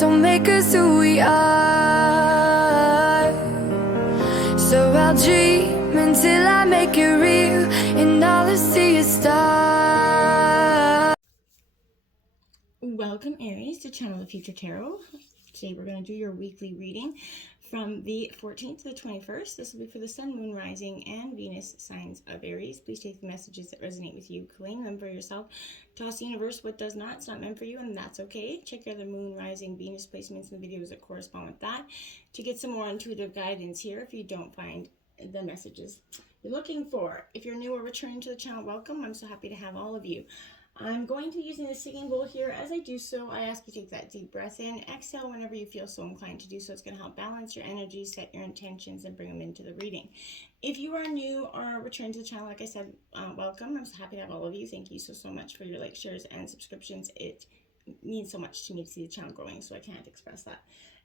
don't make us who we are. So I'll dream until I make it real, and all I see is stars. Welcome, Aries, to Channel the Future Tarot. Today we're going to do your weekly reading from the 14th to the 21st. This will be for the Sun, Moon, Rising, and Venus signs of Aries. Please take the messages that resonate with you, claim them for yourself. Toss the universe what does not. It's not meant for you, and that's okay. Check your other Moon, Rising, Venus placements in the videos that correspond with that to get some more intuitive guidance here if you don't find the messages you're looking for. If you're new or returning to the channel, welcome. I'm so happy to have all of you. I'm going to be using the singing bowl here. As I do so, I ask you to take that deep breath in. Exhale whenever you feel so inclined to do so. It's going to help balance your energy, set your intentions, and bring them into the reading. If you are new or return to the channel, like I said, welcome. I'm so happy to have all of you. Thank you so much for your likes, shares, and subscriptions. It means so much to me to see the channel growing, so I can't express that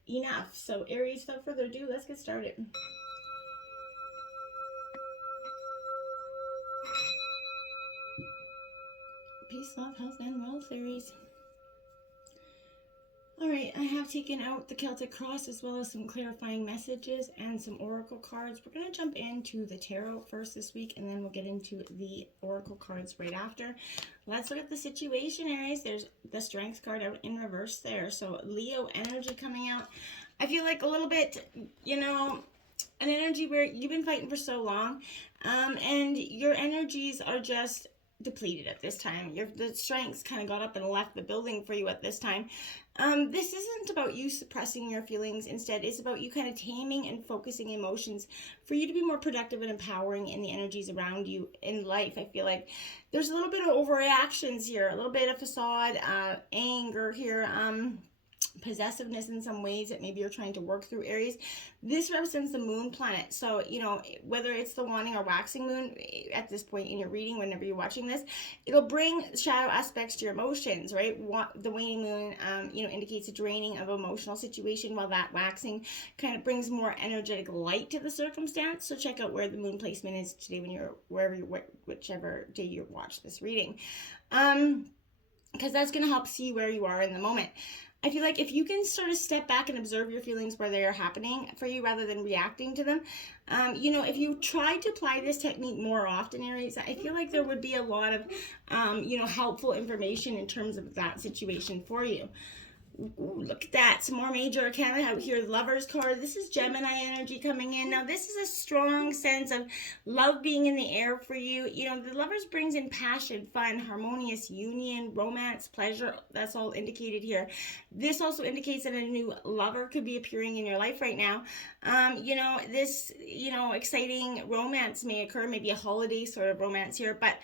enough. So Aries, without further ado, let's get started. Peace, love, health, and wealth, Aries. Alright, I have taken out the Celtic Cross as well as some clarifying messages and some oracle cards. We're going to jump into the tarot first this week, and then we'll get into the oracle cards right after. Let's look at the situation, Aries. There's the Strength card out in reverse there. So Leo energy coming out. I feel like a little bit, you know, an energy where you've been fighting for so long, and your energies are just depleted at this time. The strengths kind of got up and left the building for you at this time. This isn't about you suppressing your feelings. Instead, it's about you kind of taming and focusing emotions for you to be more productive and empowering in the energies around you in life. I feel like there's a little bit of overreactions here, a little bit of facade, anger here, possessiveness in some ways that maybe you're trying to work through, Aries. This represents the moon planet. So, you know, whether it's the waning or waxing moon at this point in your reading, whenever you're watching this, it'll bring shadow aspects to your emotions, right? The waning moon, you know, indicates a draining of emotional situation, while that waxing kind of brings more energetic light to the circumstance. So check out where the moon placement is today when you're, whichever day you watch this reading. Because that's going to help see where you are in the moment. I feel like if you can sort of step back and observe your feelings where they are happening for you rather than reacting to them, you know, if you try to apply this technique more often, Aries, I feel like there would be a lot of, you know, helpful information in terms of that situation for you. Ooh, look at that. Some more major arcana out here. Lovers card. This is Gemini energy coming in. Now, this is a strong sense of love being in the air for you. You know, the Lovers brings in passion, fun, harmonious union, romance, pleasure. That's all indicated here. This also indicates that a new lover could be appearing in your life right now. You know, this, you know, exciting romance may occur, maybe a holiday sort of romance here, but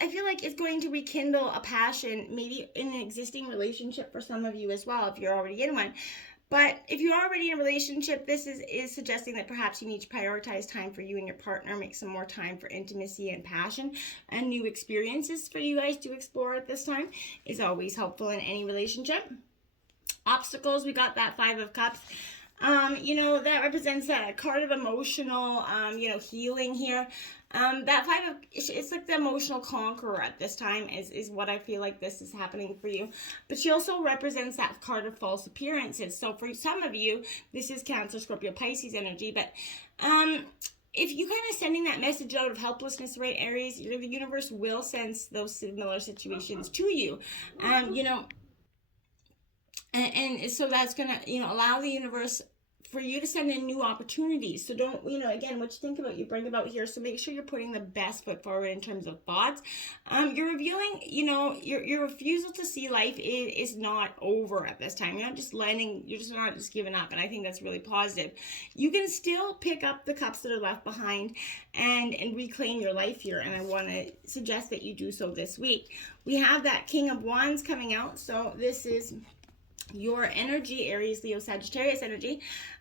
I feel like it's going to rekindle a passion, maybe in an existing relationship for some of you as well, if you're already in one. But if you're already in a relationship, this is suggesting that perhaps you need to prioritize time for you and your partner, make some more time for intimacy and passion, and new experiences for you guys to explore at this time is always helpful in any relationship. Obstacles, we got that Five of Cups. You know, that represents a card of emotional, you know, healing here. That Five of, it's like the emotional conqueror at this time is what I feel like this is happening for you. But she also represents that card of false appearances. So for some of you, this is Cancer, Scorpio, Pisces energy. But if you kind of sending that message out of helplessness, right, Aries, the universe will sense those similar situations to you. You know, and so that's going to, you know, allow the universe for you to send in new opportunities. So don't, you know, again, what you think about, you bring about here. So make sure you're putting the best foot forward in terms of thoughts. You're revealing, you know, your refusal to see life is not over at this time. You're not just you're just not just giving up. And I think that's really positive. You can still pick up the cups that are left behind and reclaim your life here. And I want to suggest that you do so this week. We have that King of Wands coming out. So this is your energy, Aries, Leo, Sagittarius energy.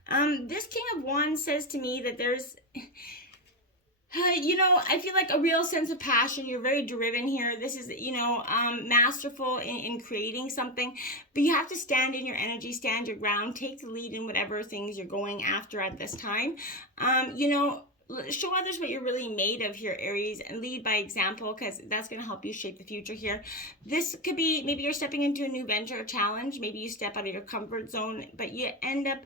This King of Wands says to me that there's, you know, I feel like a real sense of passion. You're very driven here. This is, you know, masterful in creating something, but you have to stand in your energy, stand your ground, take the lead in whatever things you're going after at this time. You know, show others what you're really made of here, Aries, and lead by example, because that's going to help you shape the future here. This could be, maybe you're stepping into a new venture or challenge. Maybe you step out of your comfort zone, but you end up,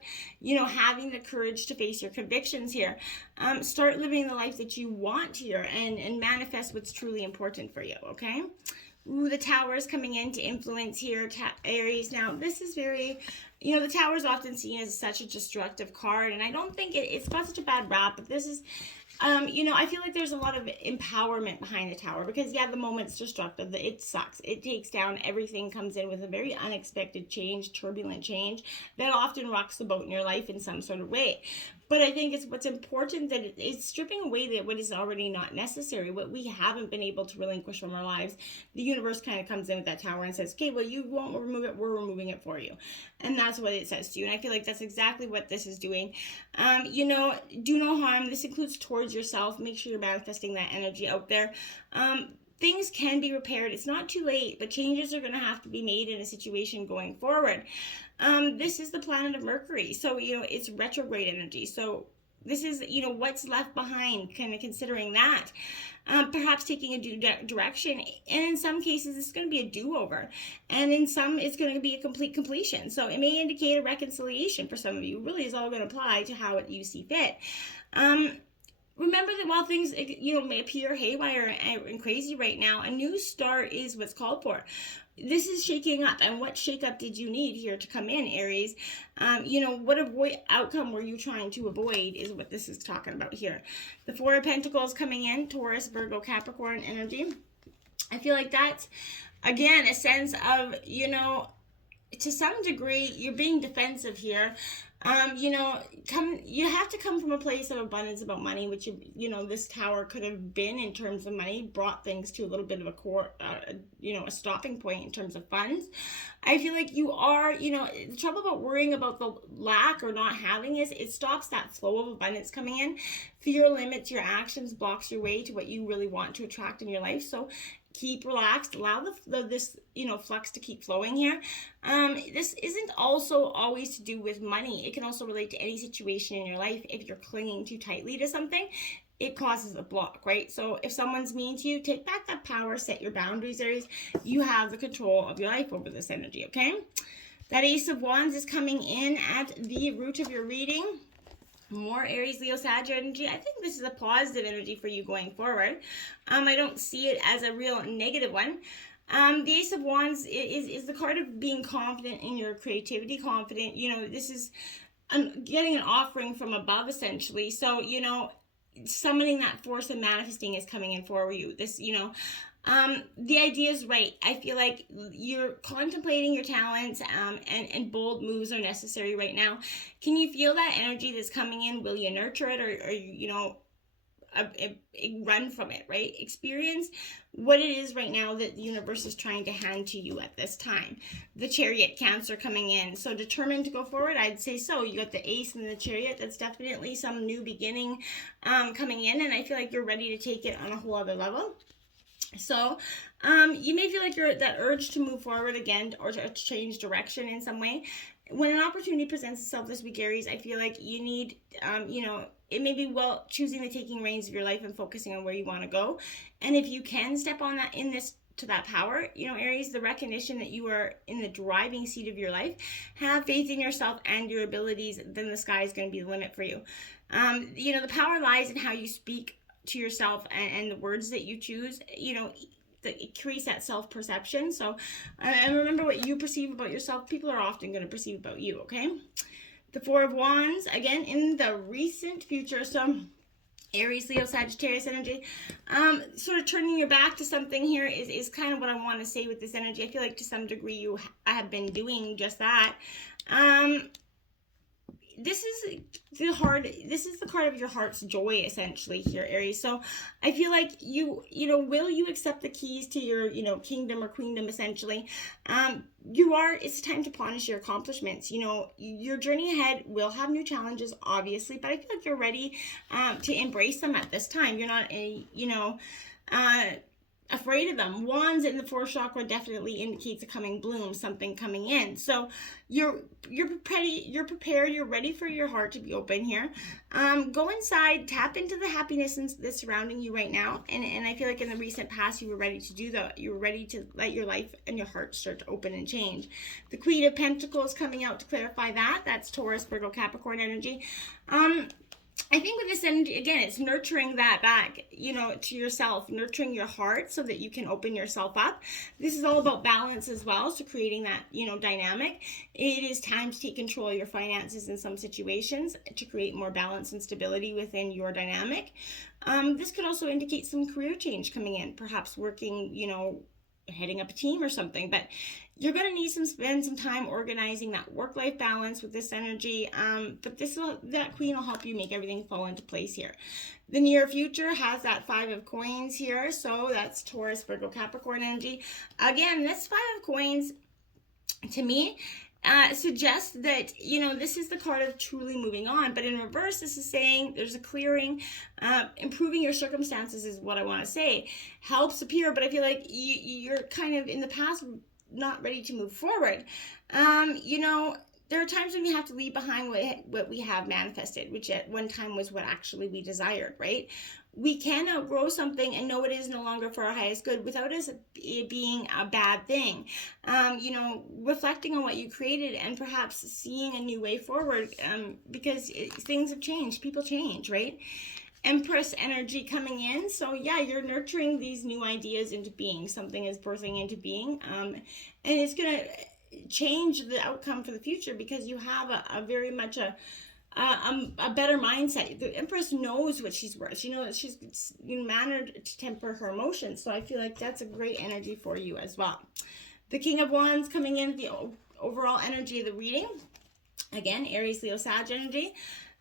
having the courage to face your convictions here. Start living the life that you want here, and manifest what's truly important for you, okay? Ooh, the Tower is coming in to influence here, Aries. Now, this is very, the Tower is often seen as such a destructive card, and I don't think it's got such a bad rap, but this is, I feel like there's a lot of empowerment behind the Tower, because, yeah, the moment's destructive. It sucks. It takes down everything, comes in with a very unexpected change, turbulent change, that often rocks the boat in your life in some sort of way. But I think it's what's important that it's stripping away what is already not necessary, what we haven't been able to relinquish from our lives. The universe kind of comes in with that Tower and says, okay, well, you won't remove it, we're removing it for you. And that's what it says to you. And I feel like that's exactly what this is doing. Do no harm. This includes towards yourself. Make sure you're manifesting that energy out there. Things can be repaired. It's not too late, but changes are going to have to be made in a situation going forward. This is the planet of Mercury, so it's retrograde energy. So this is what's left behind, kind of considering that. Perhaps taking a new direction, and in some cases it's going to be a do-over, and in some it's going to be a complete completion. So it may indicate a reconciliation for some of you. It really is all going to apply to how you see fit. Remember that while things may appear haywire and crazy right now, a new start is what's called for. This is shaking up, and what shake-up did you need here to come in, Aries? What outcome were you trying to avoid is what this is talking about here. The Four of Pentacles coming in, Taurus, Virgo, Capricorn energy. I feel like that's, again, a sense of, to some degree, you're being defensive here. You have to come from a place of abundance about money, which, this Tower could have been in terms of money, brought things to a little bit of a stopping point in terms of funds. I feel like you are, the trouble about worrying about the lack or not having is it stops that flow of abundance coming in. Fear limits your actions, blocks your way to what you really want to attract in your life. So keep relaxed, allow this flux to keep flowing here. This isn't also always to do with money. It can also relate to any situation in your life. If you're clinging too tightly to something, it causes a block, right? So if someone's mean to you, take back that power, set your boundaries, Aries. You have the control of your life over this energy, okay? That Ace of Wands is coming in at the root of your reading. More Aries, Leo, Sag energy. I think this is a positive energy for you going forward. I don't see it as a real negative one. The Ace of Wands is the card of being confident in your creativity, confident. This is getting an offering from above, essentially. So, summoning that force and manifesting is coming in for you. This, the idea is right. I feel like you're contemplating your talents, and bold moves are necessary right now. Can you feel that energy that's coming in? Will you nurture it, or run from it, right? Experience what it is right now that the universe is trying to hand to you at this time. The Chariot, Cancer coming in. So determined to go forward? I'd say so. You got the Ace and the Chariot. That's definitely some new beginning coming in, and I feel like you're ready to take it on a whole other level. So you may feel like you're that urge to move forward again, or to change direction in some way. When an opportunity presents itself this week, Aries, I feel like you need, it may be choosing the taking reins of your life and focusing on where you want to go. And if you can step on that to that power, Aries, the recognition that you are in the driving seat of your life, have faith in yourself and your abilities, then the sky is going to be the limit for you. The power lies in how you speak to yourself and the words that you choose. It creates that self-perception. So, and remember, what you perceive about yourself, people are often going to perceive about you, okay? The Four of Wands, again, in the recent future. So, Aries, Leo, Sagittarius energy. Sort of turning your back to something here is kind of what I want to say with this energy. I feel like to some degree I have been doing just that. This is the card of your heart's joy, essentially, here, Aries. So I feel like will you accept the keys to your, kingdom or queendom, essentially? It's time to polish your accomplishments. Your journey ahead will have new challenges, obviously, but I feel like you're ready to embrace them at this time. You're not afraid of them. Wands in the fourth chakra definitely indicates a coming bloom, something coming in. So you're prepared, you're ready for your heart to be open here. Go inside, tap into the happiness that's surrounding you right now. And I feel like in the recent past you were ready to do that. You were ready to let your life and your heart start to open and change. The Queen of Pentacles coming out to clarify that. That's Taurus, Virgo, Capricorn energy. I think with this energy, again, it's nurturing that back, to yourself, nurturing your heart so that you can open yourself up. This is all about balance as well. So creating that, dynamic. It is time to take control of your finances in some situations to create more balance and stability within your dynamic. This could also indicate some career change coming in, perhaps working, heading up a team or something, but you're going to need spend some time organizing that work-life balance with this energy, but that Queen will help you make everything fall into place here. The near future has that 5 of coins here, so that's Taurus, Virgo, Capricorn energy. Again, this 5 of coins to me suggests that this is the card of truly moving on, but in reverse this is saying there's a clearing. Improving your circumstances is what I want to say. Helps appear, but I feel like you're kind of in the past not ready to move forward. There are times when you have to leave behind what we have manifested, which at one time was what actually we desired, right? We can outgrow something and know it is no longer for our highest good without it being a bad thing. Reflecting on what you created and perhaps seeing a new way forward, because things have changed, people change, right? Empress energy coming in. So yeah, you're nurturing these new ideas into being. Something is birthing into being. And it's going to change the outcome for the future because you have a very much a better mindset. The Empress knows what she's worth. She knows that she's mannered to temper her emotions. So I feel like that's a great energy for you as well. The King of Wands coming in, the overall energy of the reading. Again, Aries, Leo, Sag energy.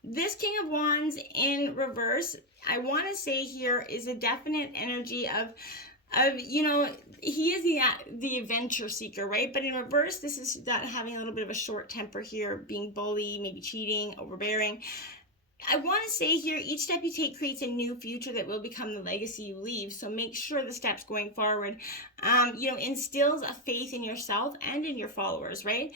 This King of Wands in reverse, I want to say here, is a definite energy of he is the adventure seeker, right? But in reverse, this is that having a little bit of a short temper here, being bully, maybe cheating, overbearing. I want to say here, each step you take creates a new future that will become the legacy you leave. So make sure the steps going forward, instills a faith in yourself and in your followers, right?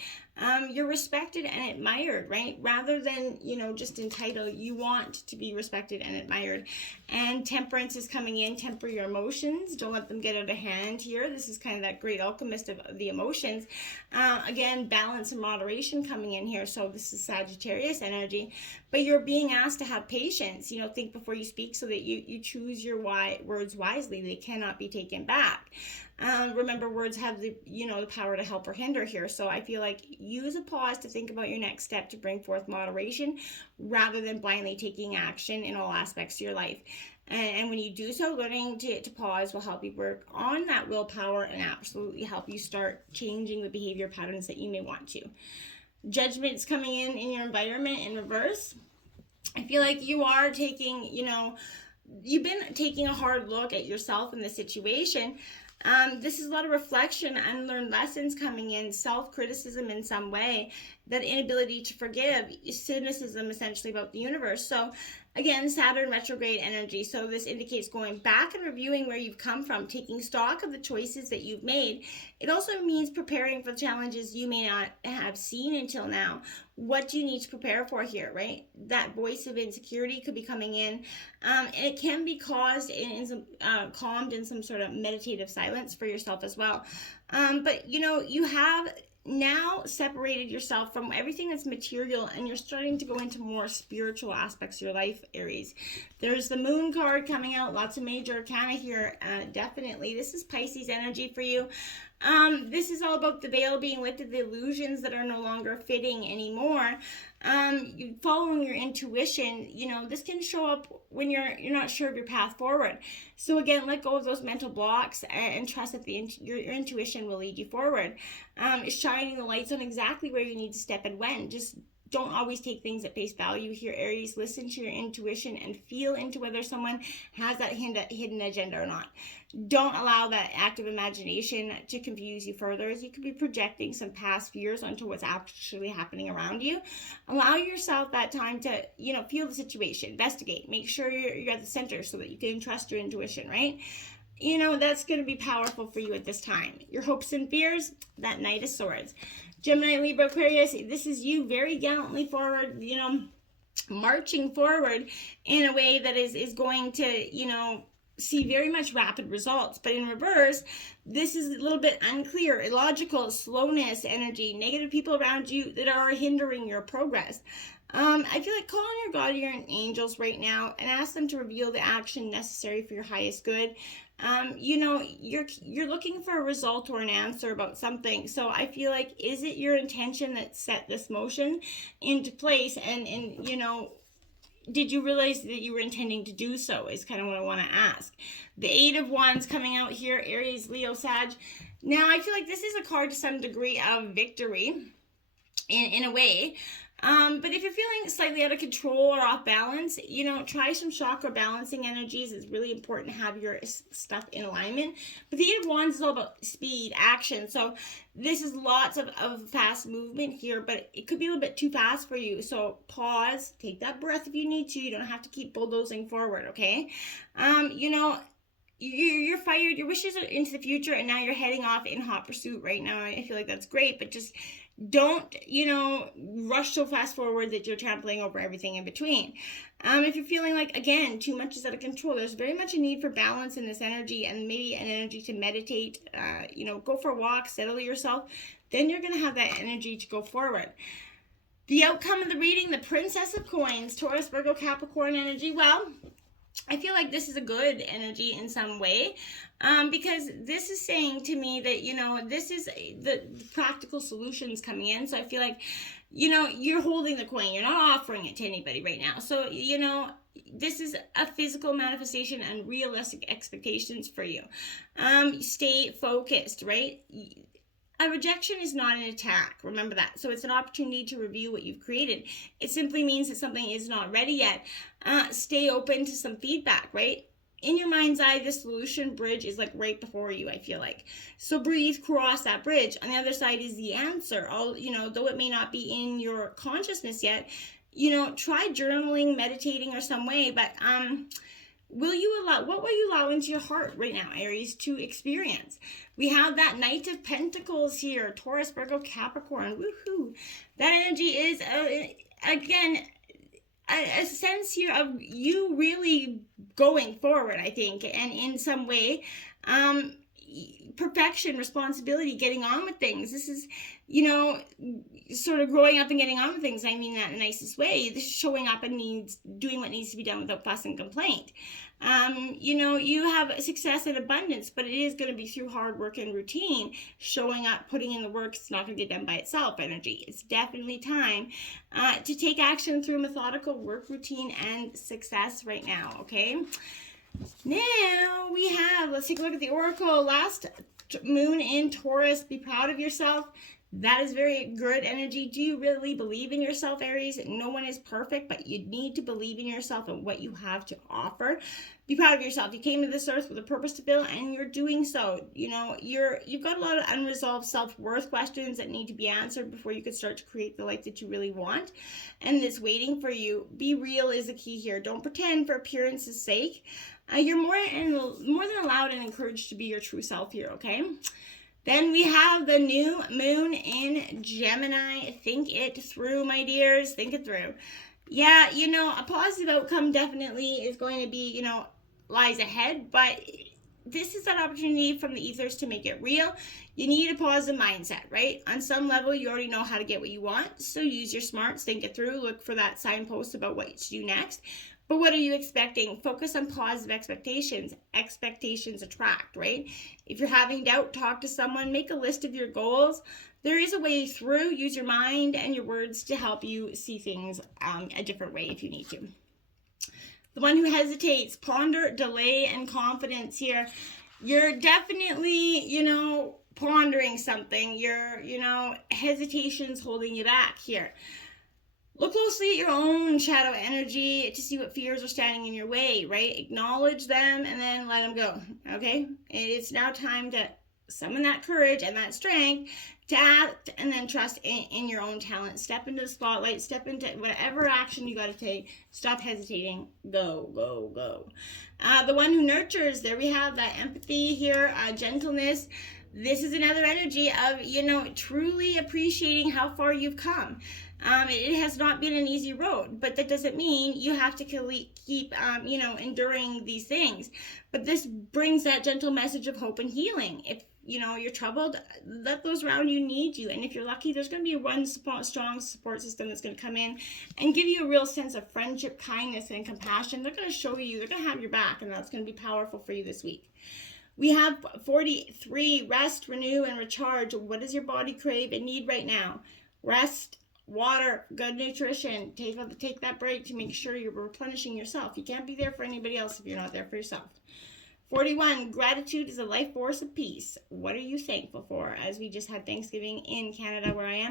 You're respected and admired, right? Rather than, just entitled, you want to be respected and admired. And temperance is coming in. Temper your emotions. Don't let them get out of hand here. This is kind of that great alchemist of the emotions. Again, balance and moderation coming in here. So this is Sagittarius energy. But you're being asked to have patience. Think before you speak so that you choose your words wisely. They cannot be taken back. Remember, words have the power to help or hinder here. So I feel like use a pause to think about your next step to bring forth moderation rather than blindly taking action in all aspects of your life. And when you do so, learning to pause will help you work on that willpower and absolutely help you start changing the behavior patterns that you may want to. Judgment's coming in your environment in reverse. I feel like you are taking, you've been taking a hard look at yourself in the situation. This is a lot of reflection, unlearned lessons coming in, self-criticism in some way, that inability to forgive, cynicism essentially about the universe. So again, Saturn retrograde energy. So this indicates going back and reviewing where you've come from, taking stock of the choices that you've made. It also means preparing for challenges you may not have seen until now. What do you need to prepare for here, right? That voice of insecurity could be coming in. And it can be caused calmed in some sort of meditative silence for yourself as well. But you have now separated yourself from everything that's material and you're starting to go into more spiritual aspects of your life, Aries. There's the Moon card coming out, lots of major arcana here. Definitely this is Pisces energy for you. This is all about the veil being lifted, the illusions that are no longer fitting anymore. Following your intuition, this can show up when you're not sure of your path forward. So again, let go of those mental blocks and trust that your intuition will lead you forward. It's shining the lights on exactly where you need to step and when. Just don't always take things at face value here, Aries. Listen to your intuition and feel into whether someone has that hidden agenda or not. Don't allow that active imagination to confuse you further, as you could be projecting some past fears onto what's actually happening around you. Allow yourself that time to, feel the situation, investigate, make sure you're at the center so that you can trust your intuition, right? you know, that's going to be powerful for you at this time. Your hopes and fears, that Knight of Swords. Gemini, Libra, Aquarius, this is you very gallantly forward, you know, marching forward in a way that is going to, you know, see very much rapid results. But in reverse, this is a little bit unclear, illogical, slowness energy, negative people around you that are hindering your progress. I feel like call on your guardian angels right now and ask them to reveal the action necessary for your highest good. You know, you're looking for a result or an answer about something. So I feel like, is it your intention that set this motion into place? And you know, did you realize that you were intending to do so, is kind of what I want to ask. The Eight of Wands coming out here, Aries, Leo, Sag. Now, I feel like this is a card to some degree of victory in a way. But if you're feeling slightly out of control or off balance, you know, try some chakra balancing energies. It's really important to have your stuff in alignment. But the Eight of Wands is all about speed, action. So this is lots of fast movement here, but it could be a little bit too fast for you. So pause, take that breath if you need to. You don't have to keep bulldozing forward, okay? You know, you're fired, your wishes are into the future, and now you're heading off in hot pursuit right now. I feel like that's great, but just don't, you know, rush so fast forward that you're trampling over everything in between. If you're feeling like, again, too much is out of control, there's very much a need for balance in this energy, and maybe an energy to meditate, you know, go for a walk, settle yourself. Then you're going to have that energy to go forward. The outcome of the reading, the Princess of Coins, Taurus, Virgo, Capricorn energy. Well, I feel like this is a good energy in some way, because this is saying to me that, you know, this is the practical solutions coming in. So I feel like, you know, you're holding the coin. You're not offering it to anybody right now. So, you know, this is a physical manifestation and realistic expectations for you. Stay focused, right? A rejection is not an attack. Remember that. So it's an opportunity to review what you've created. It simply means that something is not ready yet. Stay open to some feedback, right? In your mind's eye, the solution bridge is like right before you, I feel like. So breathe, cross that bridge. On the other side is the answer. All, you know, though it may not be in your consciousness yet, you know, try journaling, meditating or some way, but what will you allow into your heart right now, Aries, to experience? We have that Knight of Pentacles here, Taurus, Virgo, Capricorn. Woohoo! That energy is, again, a sense here of you really going forward, I think, and in some way, perfection, responsibility, getting on with things. This is, you know, sort of growing up and getting on with things. I mean that in the nicest way. This is showing up and doing what needs to be done without fuss and complaint. You know, you have success and abundance, but it is going to be through hard work and routine. Showing up, putting in the work, it's not going to get done by itself energy. It's definitely time to take action through methodical work routine and success right now, okay? Now we have, let's take a look at the Oracle. Last moon in Taurus. Be proud of yourself. That is very good energy. Do you really believe in yourself, Aries? No one is perfect, but you need to believe in yourself and what you have to offer. Be proud of yourself. You came to this earth with a purpose to build, and you're doing so. You know, you've got a lot of unresolved self-worth questions that need to be answered before you could start to create the life that you really want, and it's waiting for you. Be real is the key here. Don't pretend for appearance's sake. You're more than allowed and encouraged to be your true self here, okay? Then we have the new moon in Gemini. Think it through, my dears. Think it through. Yeah, you know, a positive outcome definitely is going to be, you know, lies ahead, but this is that opportunity from the ethers to make it real. You need a positive mindset, right? On some level, you already know how to get what you want, so use your smarts, think it through, look for that signpost about what to do next. But what are you expecting? Focus on positive expectations. Expectations attract, right? If you're having doubt, talk to someone, make a list of your goals. There is a way through. Use your mind and your words to help you see things a different way if you need to. The one who hesitates, ponder, delay, and confidence here. You're definitely, you know, pondering something. Hesitation's holding you back here. Look closely at your own shadow energy to see what fears are standing in your way, right? Acknowledge them and then let them go, okay? It's now time to summon that courage and that strength to act, and then trust in your own talent. Step into the spotlight, step into whatever action you got to take. Stop hesitating. Go, go, go. The one who nurtures, there we have that empathy here, gentleness. This is another energy of, truly appreciating how far you've come. It has not been an easy road, but that doesn't mean you have to keep, enduring these things. But this brings that gentle message of hope and healing. If you're troubled, let those around you need you. And if you're lucky, there's going to be one strong support system that's going to come in and give you a real sense of friendship, kindness, and compassion. They're going to show you, they're going to have your back, and that's going to be powerful for you this week. We have 43, rest, renew, and recharge. What does your body crave and need right now? Rest, water, good nutrition. Take that break to make sure you're replenishing yourself. You can't be there for anybody else if you're not there for yourself. 41, gratitude is a life force of peace. What are you thankful for? As we just had Thanksgiving in Canada where I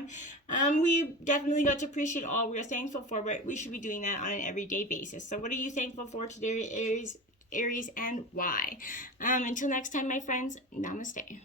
am, we definitely got to appreciate all we are thankful for, but we should be doing that on an everyday basis. So what are you thankful for today, Aries, and why? Until next time, my friends, namaste.